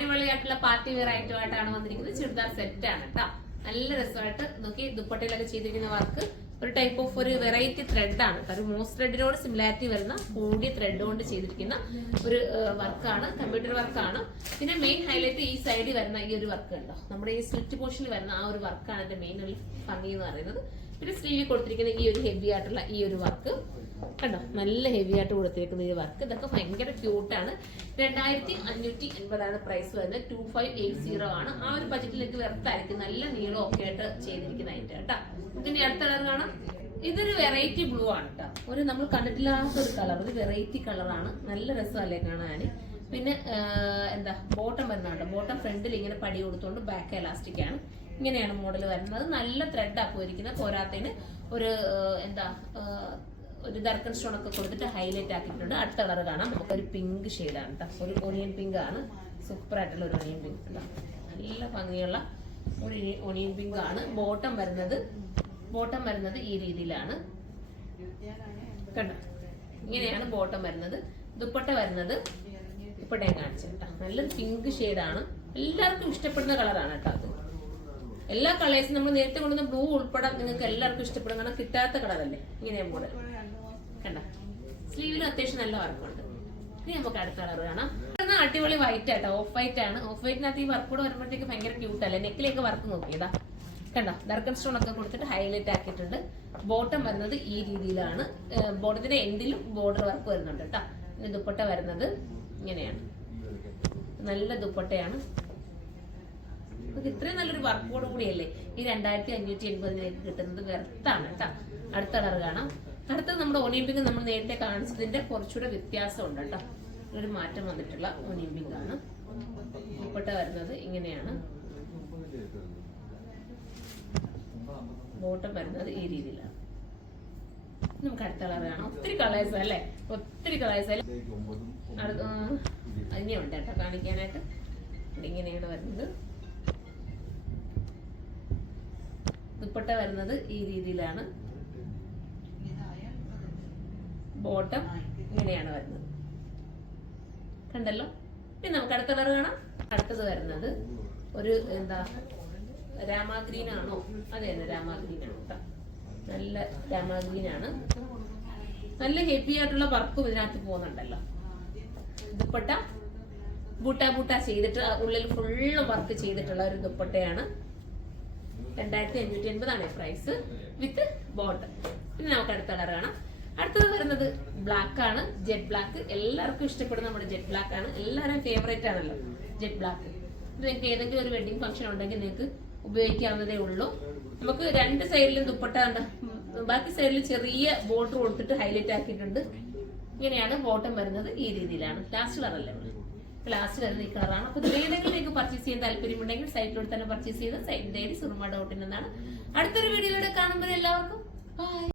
അടിപൊളിയായിട്ടുള്ള party wear ആയിട്ടാണ് വന്നിരിക്കുന്നത്. ചുരിദാർ സെറ്റ് ആണ് കേട്ടോ. നല്ല രസമായിട്ട് നോക്കി ദുപ്പട്ടയിലൊക്കെ ചെയ്തിരിക്കുന്ന വർക്ക് ഒരു ടൈപ്പ് ഓഫ് ഒരു വെറൈറ്റി ത്രെഡ് ആണ്. ഒരു മോസ് ത്രെഡിനോട് സിമിലാരിറ്റി വരുന്ന കൂടിയ ത്രെഡ് കൊണ്ട് ചെയ്തിരിക്കുന്ന ഒരു വർക്കാണ്, കമ്പ്യൂട്ടർ വർക്കാണ്. പിന്നെ മെയിൻ ഹൈലൈറ്റ് ഈ സൈഡിൽ വരുന്ന ഈ ഒരു വർക്ക് ഉണ്ടോ, നമ്മുടെ ഈ സ്ലിറ്റ് പോർഷനിൽ വരുന്ന ആ ഒരു വർക്കാണ് എന്റെ മെയിൻ ഒരു ഭംഗി എന്ന് പറയുന്നത്. പിന്നെ സ്ലീവിൽ കൊടുത്തിരിക്കുന്ന ഈ ഒരു ഹെവി ആയിട്ടുള്ള ഈ ഒരു വർക്ക് കണ്ടോ, നല്ല ഹെവി ആയിട്ട് കൊടുത്തിരിക്കുന്ന ഈ വർക്ക്. ഇതൊക്കെ ഭയങ്കര ക്യൂട്ടാണ്. 2580 പ്രൈസ് വരുന്നത്. 2580 ആണ്. ആ ഒരു ബജറ്റിലേക്ക് വെറുത്തായിരിക്കും. നല്ല നീളം ഒക്കെ ആയിട്ട് ചെയ്തിരിക്കുന്നതായിട്ട് കേട്ടോ. ഇതിന്റെ അടുത്ത കളർ കാണാം. ഇതൊരു വെറൈറ്റി ബ്ലൂ ആണ് കേട്ടോ. ഒരു നമ്മൾ കണ്ടിട്ടില്ലാത്ത ഒരു കളർ, ഒരു വെറൈറ്റി കളറാണ്. നല്ല രസമല്ലേ കാണാൻ. പിന്നെ എന്താ ബോട്ടം വരുന്നുണ്ട്. ബോട്ടം ഫ്രണ്ടിൽ ഇങ്ങനെ പടി കൊടുത്തോണ്ട് ബാക്ക് എലാസ്റ്റിക് ആണ്. ഇങ്ങനെയാണ് മോഡൽ വരുന്നത്. നല്ല ത്രെഡ് ആക്കിയിരിക്കുന്നത്. പോരാത്തതിന് ഒരു എന്താ ഒരു ദർക്കൻ സ്റ്റോൺ ഒക്കെ കൊടുത്തിട്ട് ഹൈലൈറ്റ് ആക്കിയിട്ടുണ്ട്. അടുത്ത കളർ കാണാം. നമുക്കൊരു പിങ്ക് ഷെയ്ഡാണ് കേട്ടോ. ഒരു ഒണിയൻ പിങ്ക് ആണ്. സൂപ്പർ ആയിട്ടുള്ള ഒരു ഒണിയൻ പിങ്ക് കേട്ടോ. നല്ല ഭംഗിയുള്ള ഒരു ഒണിയൻ പിങ്ക് ആണ്. ബോട്ടം വരുന്നത് ഈ രീതിയിലാണ് കണ്ടോ. ഇങ്ങനെയാണ് ബോട്ടം വരുന്നത്. ദുപ്പട്ട വരുന്നത് ദുപ്പട്ടയും കാണിച്ചു കേട്ടോ. നല്ലൊരു പിങ്ക് ഷെയ്ഡാണ്. എല്ലാവർക്കും ഇഷ്ടപ്പെടുന്ന കളറാണ് കേട്ടോ. അത് എല്ലാ കളേഴ്സും നമ്മൾ നേരത്തെ കൊണ്ടുവന്ന ബ്ലൂ ഉൾപ്പെടെ നിങ്ങൾക്ക് എല്ലാവർക്കും ഇഷ്ടപ്പെടും. കാരണം കിട്ടാത്ത കളറല്ലേ. ഇങ്ങനെ മോഡൽ കണ്ട. സ്ലീവിലും അത്യാവശ്യം നല്ല വർക്കുണ്ട്. ഇനി നമുക്ക് അടുത്ത കളർ കാണാം. അടിപൊളി വൈറ്റ് ആട്ടോ. ഓഫ് വൈറ്റ് ആണ്. ഓഫ് വൈറ്റിനകത്ത് ഈ വർക്ക് കൂടെ വരുമ്പോഴത്തേക്ക് ഭയങ്കര ക്യൂട്ട് അല്ലേ. നെക്കിലേക്ക് വർക്ക് നോക്കിയതാ കണ്ടോ. ഡർക്കൻ സ്റ്റോൺ ഒക്കെ കൊടുത്തിട്ട് ഹൈലൈറ്റ് ആക്കിയിട്ടുണ്ട്. ബോട്ടം വരുന്നത് ഈ രീതിയിലാണ്. ബോട്ടത്തിന്റെ എൻഡിലും ബോർഡർ വർക്ക് വരുന്നുണ്ട് കേട്ടോ. പിന്നെ ദുപ്പട്ട വരുന്നത് ഇങ്ങനെയാണ്. നല്ല ദുപ്പട്ടയാണ്. ഇത്രയും നല്ലൊരു വർക്കോട് കൂടിയല്ലേ ഈ 2580 കിട്ടുന്നത്. വെർത്താണ് കേട്ടോ. അടുത്ത കളർ കാണാം. അടുത്തത് നമ്മുടെ ഒനിയൻ പിങ്ക് നമ്മൾ നേരത്തെ കാണിച്ചതിന്റെ കുറച്ചുകൂടെ വ്യത്യാസം ഉണ്ട് കേട്ടോ. ഒരു മാറ്റം വന്നിട്ടുള്ള ഒനിയൻ പിങ്ക് ആണ്. ദുപ്പട്ട വരുന്നത് ഇങ്ങനെയാണ്. ബോട്ടം വരുന്നത് ഈ രീതിയിലാണ്. നമുക്ക് അടുത്ത കളർ കാണാം. ഒത്തിരി കളേഴ്സ് അല്ലേ, ഒത്തിരി കളേഴ്സ് അല്ലേ. ഇനിയുണ്ട് കേട്ടോ കാണിക്കാനായിട്ട്. ഇങ്ങനെയാണ് വരുന്നത്. ദുപ്പട്ട വരുന്നത് ഈ രീതിയിലാണ്. ബോട്ടം ഇങ്ങനെയാണ് വരുന്നത്. കണ്ടല്ലോ. ഇനി നമുക്ക് അടുത്ത കളർ കാണാം. അടുത്തത് വരുന്നത് ഒരു എന്താ രാമാഗ്രീൻ ആണോ? അതെ രാമാഗ്രീൻ ആണ് കേട്ടോ. നല്ല രാമാഗ്രീൻ ആണ്. നല്ല ഹെവി ആയിട്ടുള്ള വർക്കും ഇതിനകത്ത് പോകുന്നുണ്ടല്ലോ. ദുപ്പട്ട ബൂട്ട ചെയ്തിട്ട് ഉള്ളിൽ ഫുള്ള് വർക്ക് ചെയ്തിട്ടുള്ള ഒരു ദുപ്പട്ടയാണ്. 2580 പ്രൈസ് വിത്ത് ബോട്ടം. പിന്നെ നമുക്ക് അടുത്ത കളർ കാണാം. അടുത്തത് വരുന്നത് ബ്ലാക്ക് ആണ്. Jet black. എല്ലാവർക്കും ഇഷ്ടപ്പെടുന്ന നമ്മുടെ ജെറ്റ് ബ്ലാക്ക് ആണ്. എല്ലാവരും ഫേവറേറ്റ് ആണല്ലോ ജെറ്റ് ബ്ലാക്ക്. ഇത് നിങ്ങൾക്ക് ഏതെങ്കിലും ഒരു വെഡിങ് ഫംഗ്ഷൻ ഉണ്ടെങ്കിൽ നിങ്ങൾക്ക് ഉപയോഗിക്കാവുന്നതേ ഉള്ളൂ. നമുക്ക് രണ്ട് സൈഡിലും ദുപ്പട്ട ഉണ്ട്. ബാക്കി സൈഡിൽ ചെറിയ ബോർഡർ കൊടുത്തിട്ട് ഹൈലൈറ്റ് ആക്കിയിട്ടുണ്ട്. ഇങ്ങനെയാണ് ബോട്ടം വരുന്നത്. ഈ രീതിയിലാണ്. ലാസ്റ്റ് കളറല്ലേ ലാസ്റ്റ് വരുന്ന ഈ കളറാണ്. അപ്പൊ ഏതെങ്കിലും നിങ്ങൾക്ക് പർച്ചേസ് ചെയ്യാൻ താല്പര്യമുണ്ടെങ്കിൽ സൈറ്റിലൂടെ തന്നെ പർച്ചേസ് ചെയ്ത് സൈറ്റിന്റെ സുറുമ.in എന്നാണ്. അടുത്തൊരു വീഡിയോയിലൂടെ കാണുമ്പോൾ എല്ലാവർക്കും ബൈ.